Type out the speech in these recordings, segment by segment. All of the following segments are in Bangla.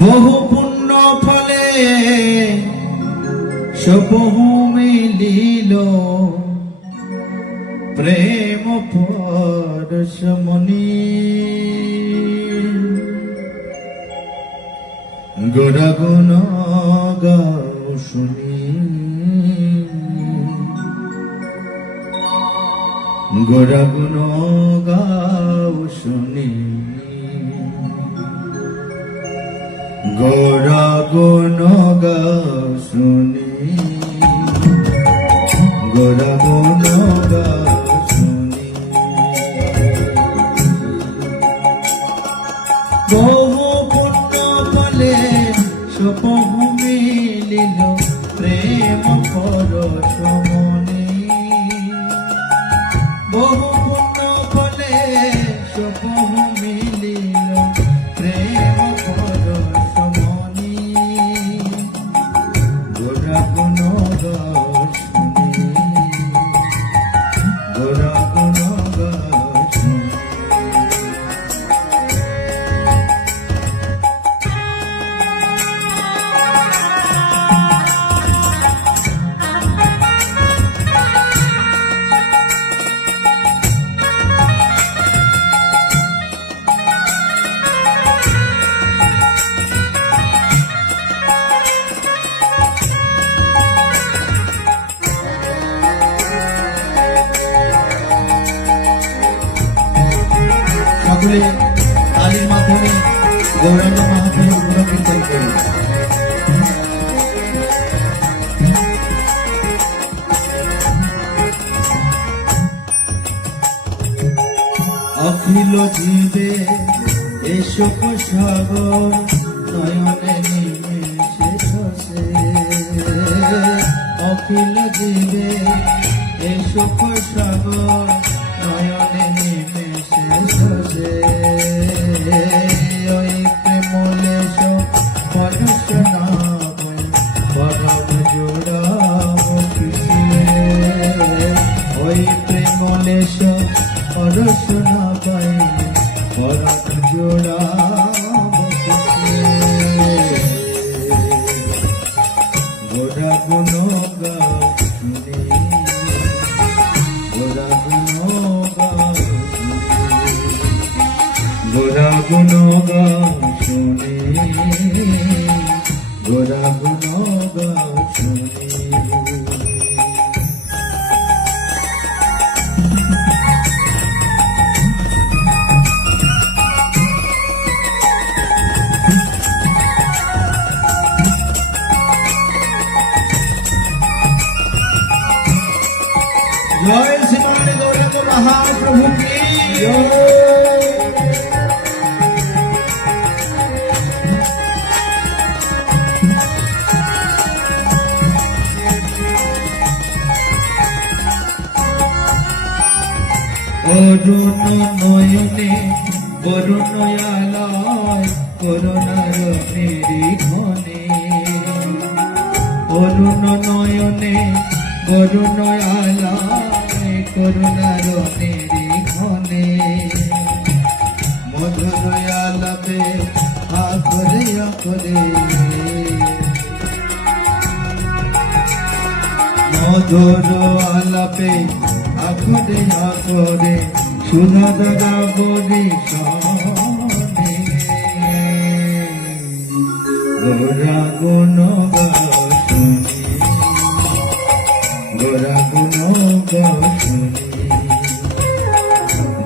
বহু পুণ্য ফলে সবহু মিলিল। প্রেম পরশমণি গুণ গাও শুনি গুণ গাও শুনি গোরা গুণ গাও শুনি। গোরা গুণ গাও শুনি। বহু পুণ্য বলে সপহু মিলিল, প্রেম পরশ মনি বহু পুণ্য বলে সপহু সকলে তালির মাধ্যমে গৌরাঙ্গ মহাপ্রভু গুণকীর্তন করুন অখিল জীবে এসো সাগর নয়নে নিমেষে শসে অখিল জীবে এসো সাগর নয়নে নিমেষে পরশ নাময় পরম জোড়া গুণ শুনি গোরা গুণ গাও জয় শ্রীমান গৌরঙ্গ মহাপ্রভু কি অরুণ নয়নে বরুণয়ালয় করুণার নিরীক্ষণে। অরুণ নয়নে বরুণয়ালয় করুণার নিরীক্ষণে। মধুরয়ালবে আকরে আকরে মধুর আলাপে আকরে আকরে সুধাদরা বলি গোরা গুণ গোরা গুণ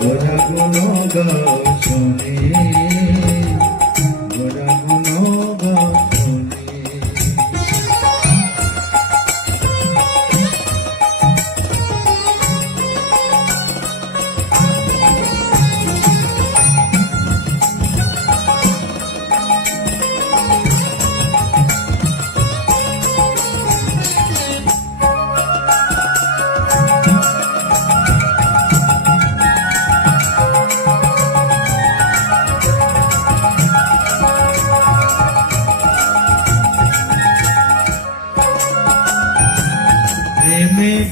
গোরা গুণ শুনি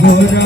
ঘোরা